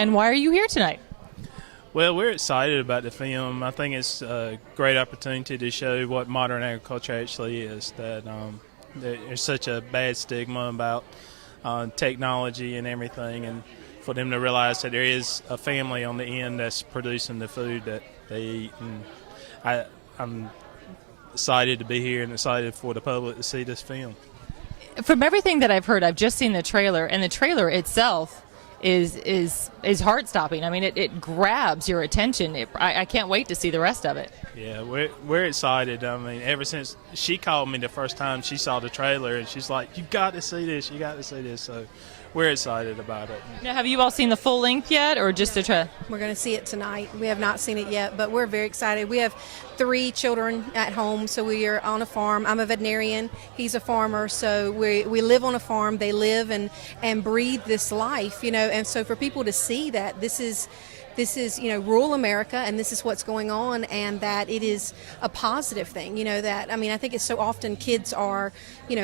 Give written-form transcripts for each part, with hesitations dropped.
And why are you here tonight? Well, we're excited about the film. I think it's a great opportunity to show what modern agriculture actually is, that there's such a bad stigma about technology and everything, and for them to realize that there is a family on the end that's producing the food that they eat. And I'm excited to be here and excited for the public to see this film. From everything that I've heard, I've just seen the trailer, and the trailer itself is heart-stopping. I mean, it grabs your attention. I can't wait to see the rest of it. Yeah, we're excited. I mean, ever since she called me the first time she saw the trailer, and she's like, "You got to see this. You got to see this." So we're excited about it. Now, have you all seen the full length yet, or just a trailer? We're going to see it tonight. We have not seen it yet, but we're very excited. We have 3 children at home, so we are on a farm. I'm a veterinarian. He's a farmer, so we live on a farm. They live and breathe this life, and so for people to see that this is rural America, and this is what's going on, and that it is a positive thing, that, I think it's so often kids are,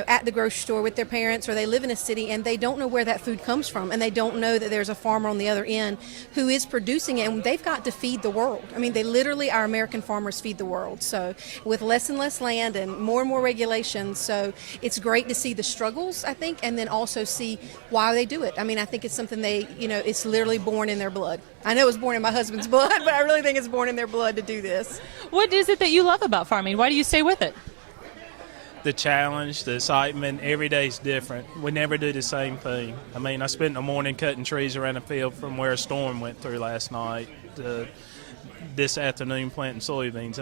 at the grocery store with their parents, or they live in a city and they don't know where that food comes from, and they don't know that there's a farmer on the other end who is producing it, and they've got to feed the world. They literally, our American farmers feed the world, so with less and less land and more regulations, so it's great to see the struggles, I think, and then also see why they do it. I think it's something it's literally born in their blood. I know it was born in my husband's blood, but I really think it's born in their blood to do this. What is it that you love about farming? Why do you stay with it? The challenge, the excitement, every day's different. We never do the same thing. I spent the morning cutting trees around the field from where a storm went through last night to this afternoon planting soybeans.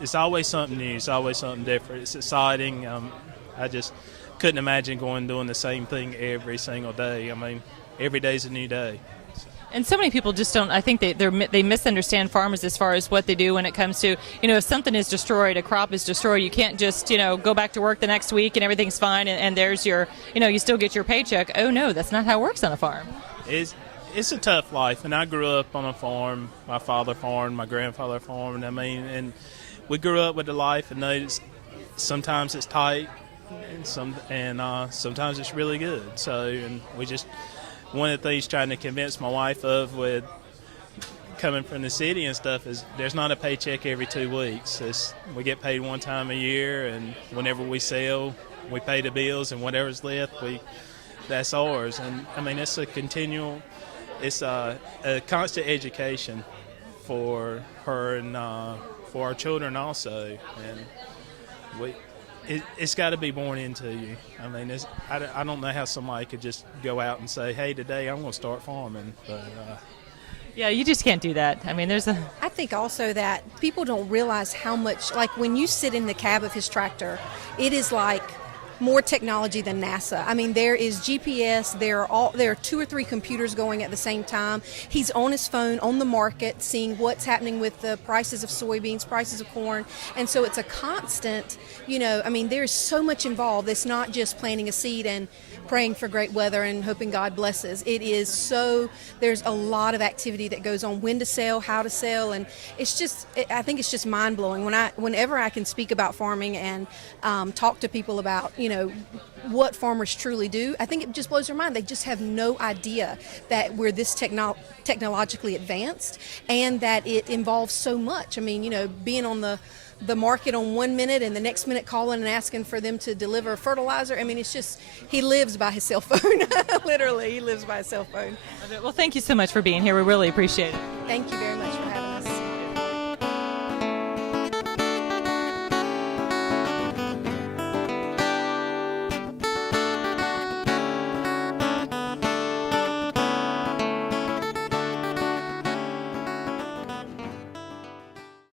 It's always something new. It's always something different. It's exciting. I just couldn't imagine doing the same thing every single day. Every day's a new day. And so many people just don't, I think they misunderstand farmers as far as what they do when it comes to, if something is destroyed, a crop is destroyed, you can't just, go back to work the next week and everything's fine and there's your, you still get your paycheck. Oh, no, that's not how it works on a farm. It's a tough life, and I grew up on a farm. My father farmed, my grandfather farmed, and we grew up with the life and noticed sometimes it's tight and sometimes it's really good. So, and we just... One of the things trying to convince my wife of with coming from the city and stuff is there's not a paycheck every 2 weeks. We get paid one time a year, and whenever we sell, we pay the bills, and whatever's left, that's ours. And it's a continual, it's a constant education for her and for our children also. And it's got to be born into you. I don't know how somebody could just go out and say, "Hey, today I'm going to start farming." But yeah, you just can't do that. I think also that people don't realize how much, like when you sit in the cab of his tractor, it is like more technology than NASA. There is GPS, there are 2 or 3 computers going at the same time. He's on his phone, on the market, seeing what's happening with the prices of soybeans, prices of corn, and so it's a constant, there's so much involved. It's not just planting a seed and praying for great weather and hoping God blesses. There's a lot of activity that goes on, when to sell, how to sell, and I think it's just mind-blowing. Whenever I can speak about farming and talk to people about, what farmers truly do, I think it just blows their mind. They just have no idea that we're this technologically advanced and that it involves so much. Being on the market on 1 minute and the next minute calling and asking for them to deliver fertilizer. It's just, he lives by his cell phone. Literally, he lives by his cell phone. Well, thank you so much for being here. We really appreciate it. Thank you very much for having me.